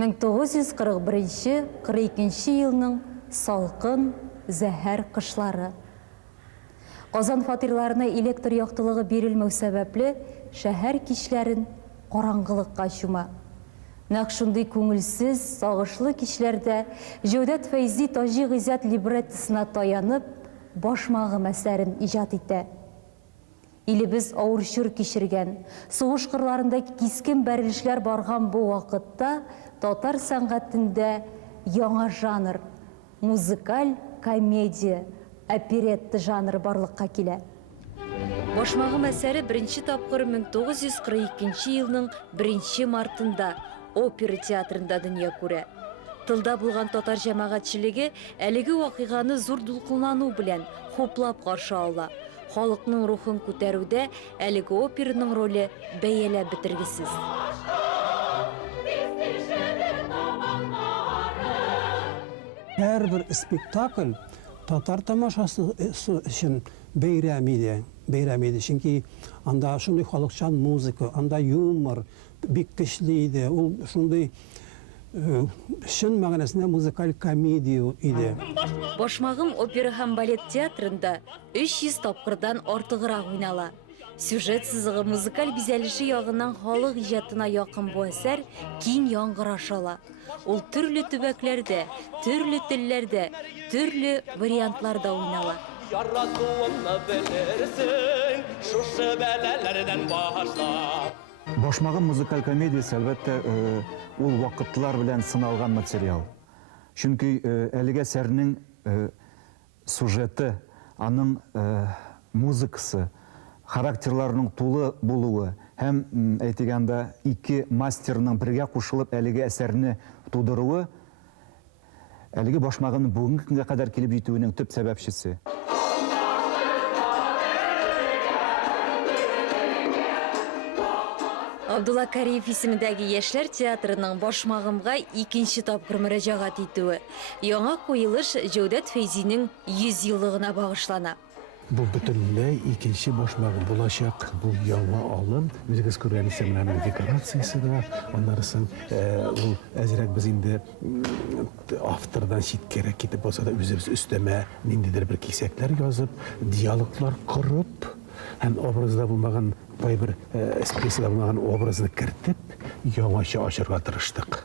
1941-42 елның салқын, зәһәр кышлары. Казан фатирларына электр яктылыгы бирелмәү сәбәпле шәһәр кичләрен караңгылыкка чума. Нәкъ шундый күңелсез, сагышлы кичләрдә Җәүдәт Фәйзи Таҗи Гыйззәт либреттосына таянып, башмагым әсәрен иҗат итә. Илебез авыр чор кичергән, сугыш кырларында кискен бәрелешләр барган бу вакытта татар сәнгатендә яңа жанр, музыкаль комедия, оперетта жанры барлыкка килә. Башмагым әсәре беренче тапкыр 1942 елның 1 мартында опера театрында дөнья күрә. Тылда булган татар җәмәгатьчелеге әлеге вакыйганы зур дулкынлану белән хуплап каршы ала. Халыкның рухын күтәрүдә әлеге операның роле бәяләп бетергесез. Һәрбер спектакль татар тамашасы өчен бәйрәм иде. Чөнки анда шундый халыкчан музыка, анда юмор бик көчле иде. Ул шундый шын мәгънәсендә музыкаль комедия иде. Башмагым опера һәм балет театрында 300 тапкырдан артыграк уйнала. Сюжет сызыгы, музыкаль бизәлеше ягыннан халык иҗатына якын бу әсәр киң яңгыраш ала. Ул төрле төбәкләрдә, төрле телләрдә, төрле вариантларда уйнала. Башмагым музыкаль комедиясы әлбәттә ул вакытлар белән сыналган материал. Чөнки әлеге әсәрнең сюжеты, аның музыкасы, характерларының тулы булуы һәм әйтегәндә ике мастерның бергә кушылып әлеге әсәрне тудыруы әлеге башмагымның бүгенге көнгә кадәр килеп җитүенең төп сәбәпчесе. Абдулла Кариев исемендәге Яшьләр театрының башмагымга 2нче тапкыр мөрәҗәгать итүе. Яңа куелыш Җәүдәт Фәйзинең 100 еллыгына багышлана. Бу бөтенләй икенче башмагым булачак. Бу яңа алым. Үзегез күргән исемнәрнең декорациясе дә, аннарысын ул әзрәк без инде автордан читкәрәк китеп булса да үзебез өстәмә ниндидер бер кисәкләр язып, диалоглар корып, һәм образда булмаган бер эспрессида булмаган образны кертеп, яңача ачырга тырыштык.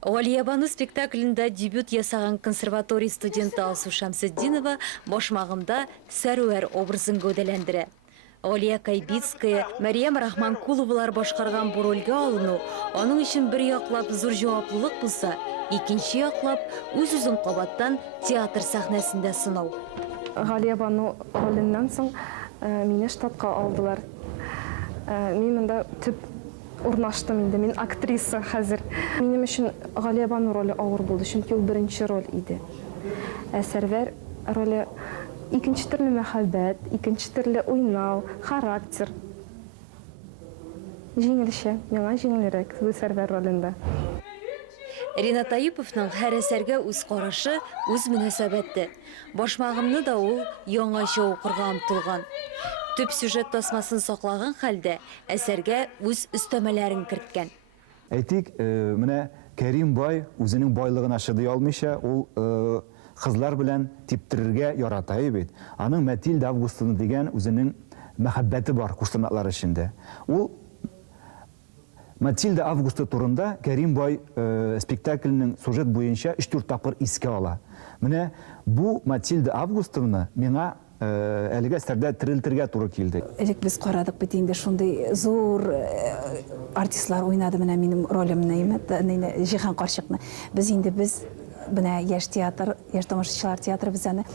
Галиябану спектаклендә дебют ясаган консерватория студенты Алсу Шамсетдинова башмагымда Сәрүәр образын гәүдәләндерә. Алия Кайбицкая, Мәриям Рахманкуловалар башкарган бу рольгә алыну аның өчен бер яклап зур җаваплылык булса, икенче яклап үз-үзен кабаттан театр сәхнәсендә сынау. Галиябану ролиннән соң мине штатка алдылар. Мин монда төп урнаштым инде, мин актриса хәзер. Минем өчен Галиябану роле авыр булды, чөнки ул беренче роль иде. Сәрвәр роле икенче төрле мәхәббәт, икенче төрле уйнау, характер. Җиңелчә, миңа җиңелрәк бу Сәрвәр ролендә. Ринат Аюповның һәр әсәргә үз карашы, үз мөнәсәбәте. Башмагымны да ул яңача укырга омтылган. Төп сюжет тасмасын саклаган хәлдә әсәргә үз өстәмәләрен керткән. Әйтик, менә Кәрим бай үзенең байлыгын ашыдый алмыйча, ул кызлар белән типтерергә ярата бит. Аның Матильда Августовна дигән үзенең мәхәббәте бар куштырнаклар эчендә. Ул Матильда Августа турында Кәрим бай спектакльнең сюжет буенча 3-4 тапкыр искә ала. Менә бу Матильда Августовна миңа әлеге әсәрдә терелтергә туры килде. Элек без карадык бит инде шундый зур артистлар уйнады менә минем ролемне, Җиһан карчыкны. Без менә яшь театр, яшь тамашачылар театры без аны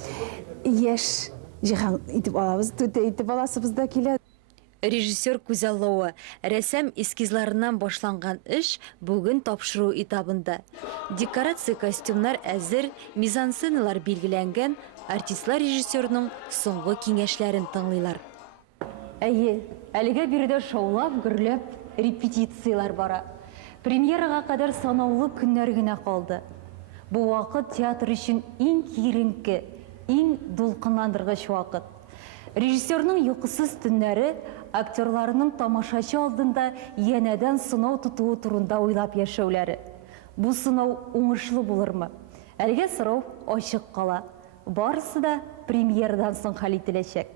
яшь Җиһан итеп алабыз, төтә итеп аласыбызда килә. Режиссер күзаллауы, рәсем эскизларыннан башланган эш бүген тапшыру этабында. Декорация, костюмнар әзер, мизансценалар билгеләнгән, артистлар режиссерның соңгы киңәшләрен тыңлыйлар. Әйе, әлегә биредә шаулап, гөрләп репетициялар бара. Премьерага кадәр санаулы көннәр генә калды. Бу вакыт театр өчен иң киеренке, иң дулкынландыргыч вакыт. Режиссерның йокысыз төннәре актерларының тамашачы алдында янәдән сынау тотуы турында уйлап яшәүләре. Бу сынау уңышлы булырмы? Әлегә сорау ачык кала. Барысы да премьердан соң хәл ителәчәк.